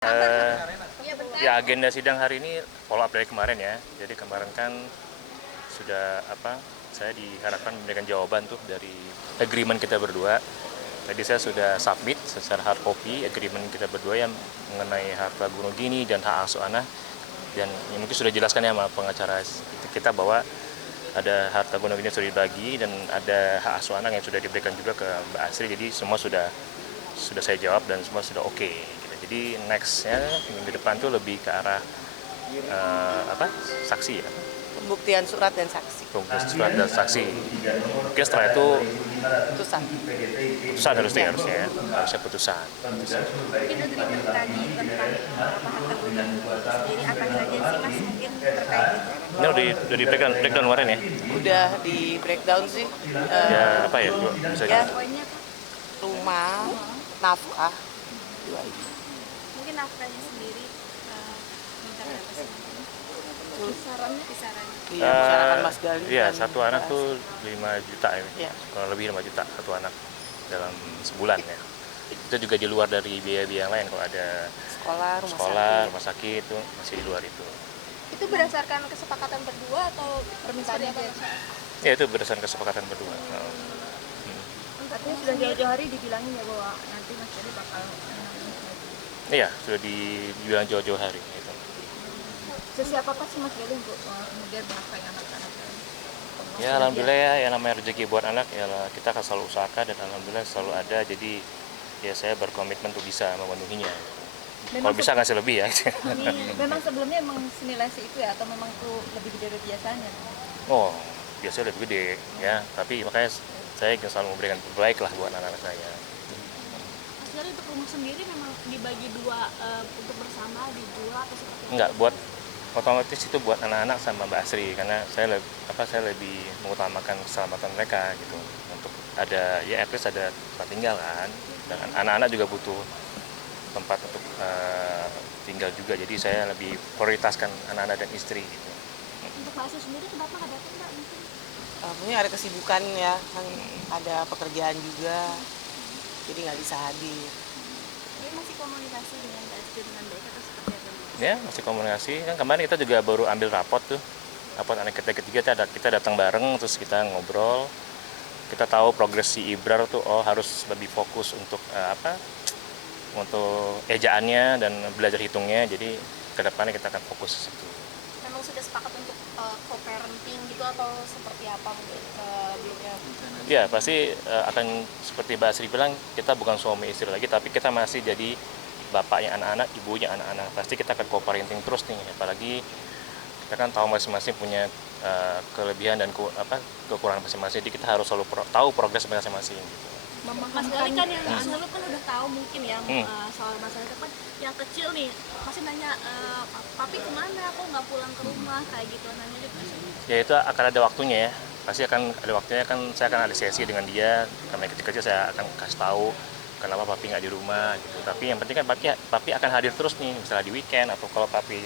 Eh, ya agenda sidang hari ini follow up dari kemarin ya. Jadi kemarin kan sudah saya diharapkan memberikan jawaban tuh dari agreement kita berdua. Tadi saya sudah submit secara hard copy agreement kita berdua yang mengenai harta gunung gini dan hak asuh anak. Dan ya mungkin sudah jelaskan ya sama pengacara kita bahwa ada harta gunung gini sudah dibagi dan ada hak asuh anak yang sudah diberikan juga ke Mbak Asri. Jadi semua sudah saya jawab dan semua sudah oke. Jadi nextnya minggu depan tuh lebih ke arah saksi ya. Pembuktian surat dan saksi. Pembuktian surat dan saksi. Mungkin setelah itu putusan harusnya putusan. Mungkin agreement tadi tentang harta gunung sendiri apa saja sih Mas mungkin terkait itu? Ini udah di breakdown kemarin ya? Udah di breakdown sih. Ya apa ya? Bisa ya rumah, nafkah, dua itu. Mungkin nafkahnya sendiri minta berapa sih? Kisarannya? Iya, masyarakat Mas Gali. Iya, satu anak tuh 5 juta ya. Ya. Kurang lebih 5 juta satu anak dalam sebulan ya. Itu juga di luar dari biaya-biaya yang lain, kalau ada sekolah, rumah sakit itu masih di luar itu. Itu berdasarkan kesepakatan berdua atau permintaan apa? Ya itu berdasarkan kesepakatan berdua. Artinya sudah jauh-jauh hari dibilangin ya bahwa nanti Mas Gali bakal Iya, sudah dibilang jauh-jauh hari gitu. Siapa sih Mas Gali untuk kemudian menafkahi anak-anak? Ya alhamdulillah ya, yang namanya rezeki buat anak ya kita akan selalu usahakan dan alhamdulillah selalu ada, jadi ya saya berkomitmen untuk bisa memenuhinya. Kalau bisa ngasih lebih ya. Memang sebelumnya emang senilai itu ya atau memang tuh lebih gede dari biasanya? Oh, biasanya lebih gede ya, tapi makanya saya ingin selalu memberikan terbaik lah buat anak-anak saya. Mas Gali untuk rumah sendiri memang dibagi dua untuk bersama dijual atau seperti apa? Enggak, buat otomatis itu buat anak-anak sama Mbak Asri karena saya lebih mengutamakan keselamatan mereka gitu. Untuk ada ya at least ada tempat tinggal kan. Dan anak-anak juga butuh tempat untuk tinggal juga. Jadi saya lebih prioritaskan anak-anak dan istri gitu. Untuk Mbak Asri sendiri kenapa nggak datang Mbak? Mungkin ada kesibukan ya, kan ada pekerjaan juga, jadi nggak bisa hadir. Ini masih komunikasi dengan Mbak Asri dengan baik atau seperti apa? Ya masih komunikasi, kan kemarin kita juga baru ambil rapot tuh, rapot anak kita ketiga kita datang bareng terus kita ngobrol, kita tahu progres si Ibrar tuh harus lebih fokus untuk untuk ejaannya dan belajar hitungnya, jadi kedepannya kita akan fokus ke situ. Memang sudah sepakat untuk co-parenting gitu atau seperti apa mungkin sebelumnya? Ya pasti akan seperti Mbak Asri bilang, kita bukan suami istri lagi tapi kita masih jadi bapaknya anak-anak, ibunya anak-anak. Pasti kita akan co-parenting terus nih, apalagi kita kan tahu masing-masing punya kelebihan dan kekurangan masing-masing, jadi kita harus selalu tahu progres masing-masing gitu. Mas Gali kan yang dulu kan udah tahu mungkin ya soal masalah itu kan yang kecil nih masih nanya papi kemana, aku nggak pulang ke rumah kayak gitu nanya juga sih. Ya itu akan ada waktunya ya, pasti akan ada waktunya, kan saya akan ada sesi dengan dia karena kecil-kecil saya akan kasih tahu kenapa papi nggak di rumah gitu. Tapi yang penting kan papi akan hadir terus nih, misalnya di weekend atau kalau papi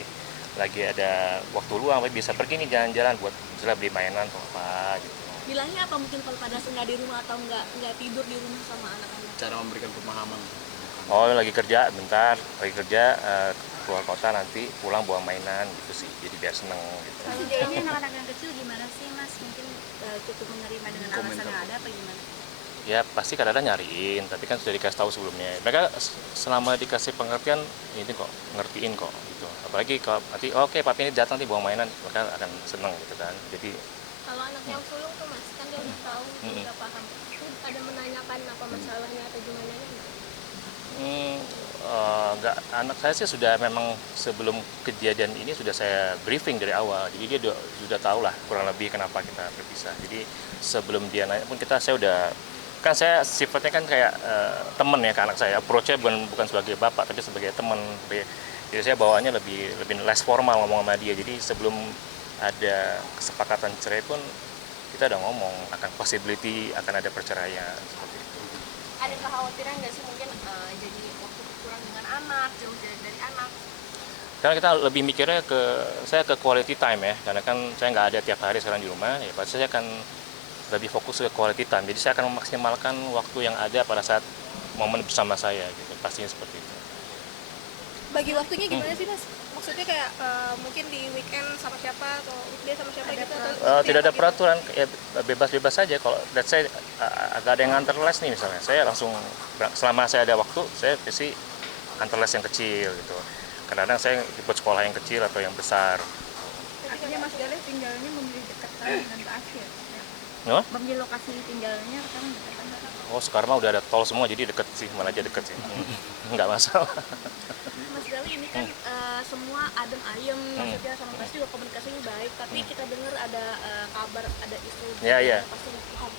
lagi ada waktu luang, papi bisa pergi nih jalan-jalan buat misalnya beli mainan atau apa gitu. Bilangnya apa mungkin kalau pada nggak di rumah atau nggak tidur di rumah sama anak-anak? Cara memberikan pemahaman. Oh lagi kerja bentar, keluar kota nanti pulang bawa mainan gitu sih, jadi biar seneng gitu. Sejauh ini anak-anak yang kecil gimana sih Mas? Mungkin cukup menerima dengan alasan yang ada apa gimana? Ya pasti kadang-kadang nyariin, tapi kan sudah dikasih tahu sebelumnya. Mereka selama dikasih pengertian ini kok, ngertiin kok gitu. Apalagi kalau nanti oke papi ini datang nih bawa mainan, mereka akan seneng gitu kan. Jadi kalau anak yang sulung tuh Mas kan dia udah tahu, udah paham. Ada menanyakan apa masalahnya atau gimana enggak? Enggak, anak saya sih sudah memang sebelum kejadian ini sudah saya briefing dari awal, jadi dia sudah tahu lah kurang lebih kenapa kita berpisah. Jadi sebelum dia nanya pun saya udah, kan saya sifatnya kan kayak temen ya ke anak saya, approach-nya bukan sebagai bapak tapi sebagai teman. Jadi saya bawaannya lebih less formal ngomong sama dia. Jadi sebelum ada kesepakatan cerai pun kita udah ngomong akan possibility akan ada perceraian seperti itu. Ada kekhawatiran nggak sih mungkin jadi waktu kurang dengan anak, jauh dari anak? Karena kita lebih mikirnya saya ke quality time ya, karena kan saya nggak ada tiap hari sekarang di rumah, ya pasti saya akan lebih fokus ke quality time. Jadi saya akan memaksimalkan waktu yang ada pada saat momen bersama saya gitu, pastinya seperti itu. bagi waktunya gimana sih Mas? Maksudnya kayak mungkin di weekend sama siapa atau weekday sama siapa gitu atau Tidak ada peraturan, ya bebas-bebas saja. Kalau let's say agak ada yang nganter les nih misalnya, saya langsung selama saya ada waktu, saya pasti antar les yang kecil gitu. Kadang-kadang saya ikut sekolah yang kecil atau yang besar. Artinya Mas Galih tinggalnya memilih dekat dengan Mbak Asri ya? No? Memilih lokasi tinggalnya sekarang dekat dengan Oh sekarang mah udah ada tol semua, jadi deket sih, malah aja deket sih. Nggak masalah. Mas Galih ini kan semua adem ayem, maksudnya sama pasti juga komunikasinya baik, tapi kita dengar ada kabar, ada isu Iya. pasti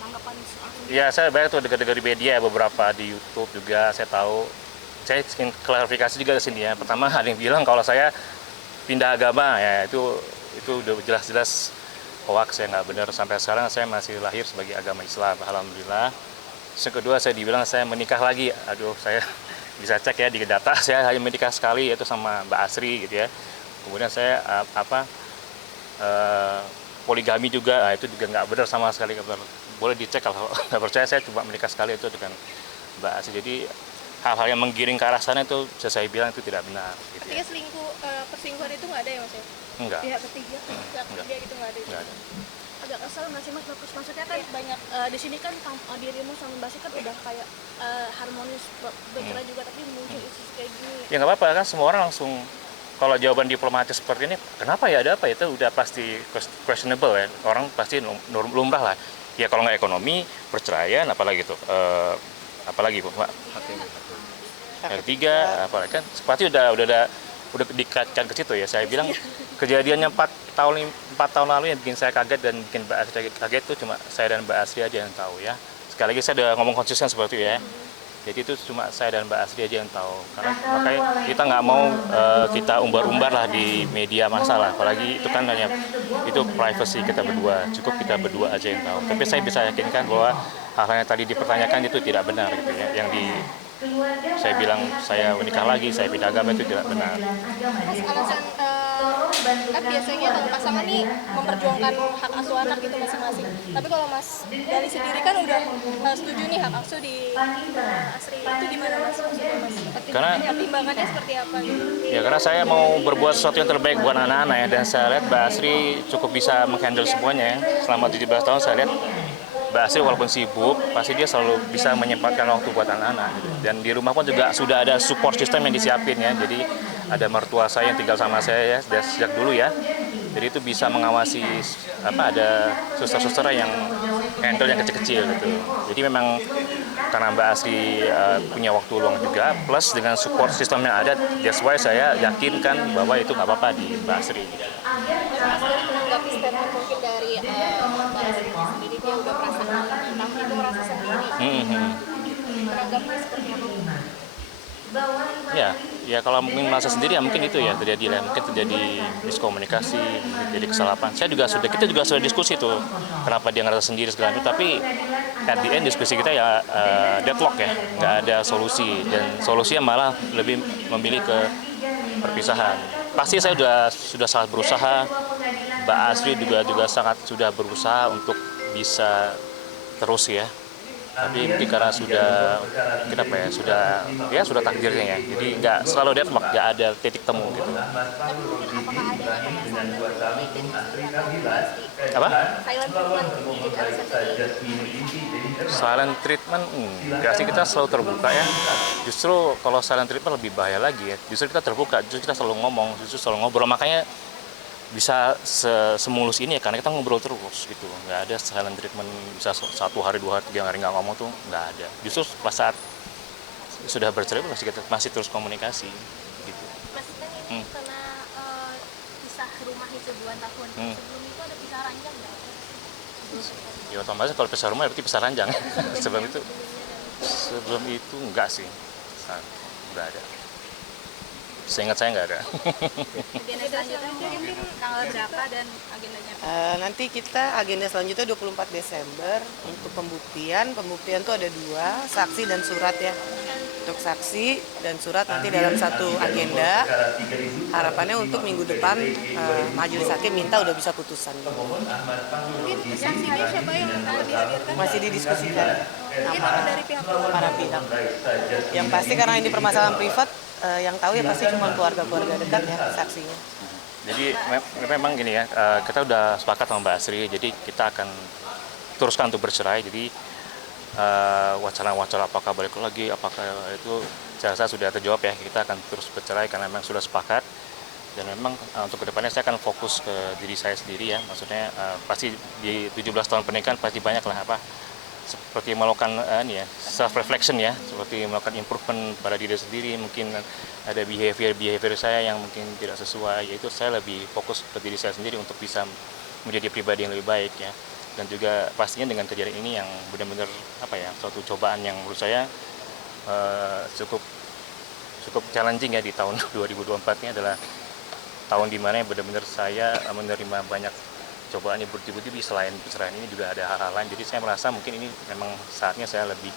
tanggapan soal Iya, saya banyak tuh dengar di media beberapa di YouTube juga saya tahu. Saya ingin klarifikasi juga ke sini ya. Pertama ada yang bilang kalau saya pindah agama ya itu udah jelas-jelas hoax, saya nggak benar. Sampai sekarang saya masih lahir sebagai agama Islam, alhamdulillah. Yang kedua saya dibilang saya menikah lagi. Aduh, saya bisa cek ya di data, saya hanya menikah sekali yaitu sama Mbak Asri gitu ya. Kemudian saya poligami juga, itu juga nggak benar sama sekali. Boleh dicek kalau nggak percaya, saya cuma menikah sekali itu dengan Mbak Asri. Jadi hal-hal yang menggiring ke arah sana itu saya bilang itu tidak benar. Gitu ya. artinya perselingkuhan itu nggak ada ya Mas ya? Enggak. Pihak ketiga gitu nggak ada. Enggak ada. agak kesel nggak sih Mas? Maksudnya kan banyak di sini kan dirimu sama Mbak Asri kan udah kayak harmonis bercerai juga, tapi muncul isu kayak gini. Ya nggak apa-apa kan, semua orang langsung kalau jawaban diplomatis seperti ini, kenapa ya, ada apa, itu udah pasti questionable ya, orang pasti lumrah lah. Ya kalau nggak ekonomi, perceraian, apalagi tuh, apalagi Pak? Ketiga, apalagi kan pasti udah dikaitkan ke situ ya. Saya bilang kejadiannya 4 tahun lalu yang bikin saya kaget dan bikin Mbak Asri kaget itu cuma saya dan Mbak Asri aja yang tahu ya. Sekali lagi saya udah ngomong konsisten seperti itu ya. Jadi itu cuma saya dan Mbak Asri aja yang tahu. Karena makanya kita nggak mau kita umbar-umbar lah di media masalah. Apalagi itu kan hanya itu privacy kita berdua. Cukup kita berdua aja yang tahu. Tapi saya bisa yakinkan bahwa hal-hal yang tadi dipertanyakan itu tidak benar gitu ya. Saya bilang saya menikah lagi, saya pindah agama, itu tidak benar. Mas, alasan kan biasanya kalau pasangan nih memperjuangkan hak asuh anak gitu masing-masing. Tapi kalau Mas Galih sendiri kan udah setuju nih hak asuh di Asri, itu gimana Mas? Pertimbangannya seperti apa gitu? Ya karena saya mau berbuat sesuatu yang terbaik buat anak-anak ya, dan saya lihat Mbak Asri cukup bisa menghandle semuanya ya. Selama 17 tahun saya lihat Mbak Asri walaupun sibuk, pasti dia selalu bisa menyempatkan waktu buat anak-anak. Dan di rumah pun juga sudah ada support system yang disiapin ya. Jadi ada mertua saya yang tinggal sama saya ya sejak dulu ya. Jadi itu bisa mengawasi ada suster-suster yang handle yang kecil-kecil gitu. Jadi memang karena Mbak Asri punya waktu luang juga, plus dengan support system yang ada, that's why saya yakinkan bahwa itu nggak apa-apa di Mbak Asri. Mas Galih menanggapi statement mungkin dari Mbak Asri sendiri, dia udah merasa tapi itu merasa sendiri. Menanggapinya seperti apa? Ya kalau mungkin merasa sendiri ya mungkin itu ya terjadi, mungkin terjadi miskomunikasi, mungkin terjadi kesalahan. Kita juga sudah diskusi tuh kenapa dia ngerasa sendiri segala macam, tapi at the end diskusi kita ya deadlock ya, nggak ada solusi, dan solusinya malah lebih memilih ke perpisahan. Pasti saya sudah sangat berusaha, Mbak Asri juga sudah berusaha untuk bisa terus ya. Tapi mungkin karena sudah takdirnya ya, jadi nggak selalu deadlock, nggak ada titik temu gitu. Apakah ada Apa? silent treatment jadi alasan Silent treatment enggak sih, kita selalu terbuka ya. Justru kalau silent treatment lebih bahaya lagi ya. Justru kita terbuka, justru kita selalu ngomong, justru selalu ngobrol. Makanya bisa semulus ini ya, karena kita ngobrol terus gitu. Nggak ada silent treatment bisa 1 hari, 2 hari, 3 hari nggak ngomong tuh nggak ada. Justru pas saat sudah bercerai kita masih terus komunikasi gitu. Mas kan ini karena pisah rumah itu 2 tahun. Sebelum itu ada pisah ranjang nggak? Ya otomatis kalau pisah rumah berarti pisah ranjang. Sebelum itu enggak sih, nggak ada. Seingat saya nggak ada. Agenda selanjutnya tanggal berapa dan agendanya? Nanti kita agenda selanjutnya 24 Desember untuk pembuktian. Pembuktian tuh ada 2, saksi dan surat ya. Untuk saksi dan surat nanti dalam satu agenda. Harapannya untuk minggu depan majelis hakim minta udah bisa putusan. Mungkin saksinya siapa yang akan dihadirkan? Masih didiskusikan Mungkin sama dari pihak keluarga. para pihak. Yang pasti karena ini permasalahan privat, yang tahu ya pasti cuma keluarga-keluarga dekat ya saksinya. Jadi memang gini ya, kita udah sepakat sama Mbak Asri, jadi kita akan teruskan untuk bercerai. Jadi wacana-wacana apakah balik lagi, apakah itu saya rasa sudah terjawab ya. Kita akan terus bercerai karena memang sudah sepakat. Dan memang untuk kedepannya saya akan fokus ke diri saya sendiri ya. Maksudnya pasti di 17 tahun pernikahan pasti banyak lah seperti melakukan self reflection ya, seperti melakukan improvement pada diri sendiri. Mungkin ada behavior saya yang mungkin tidak sesuai, yaitu saya lebih fokus ke diri saya sendiri untuk bisa menjadi pribadi yang lebih baik ya. Dan juga pastinya dengan kejadian ini yang benar-benar suatu cobaan yang menurut saya cukup challenging ya di tahun 2024 ini adalah tahun dimana benar-benar saya menerima banyak cobaan yang bertubi-tubi. Selain perceraian ini juga ada hal-hal lain, jadi saya merasa mungkin ini memang saatnya saya lebih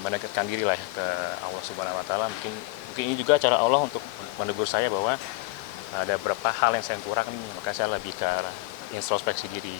mendekatkan diri lah ya ke Allah Subhanahu Wa Taala. Mungkin ini juga cara Allah untuk menegur saya bahwa ada beberapa hal yang saya kurang nih, maka saya lebih ke arah introspeksi diri.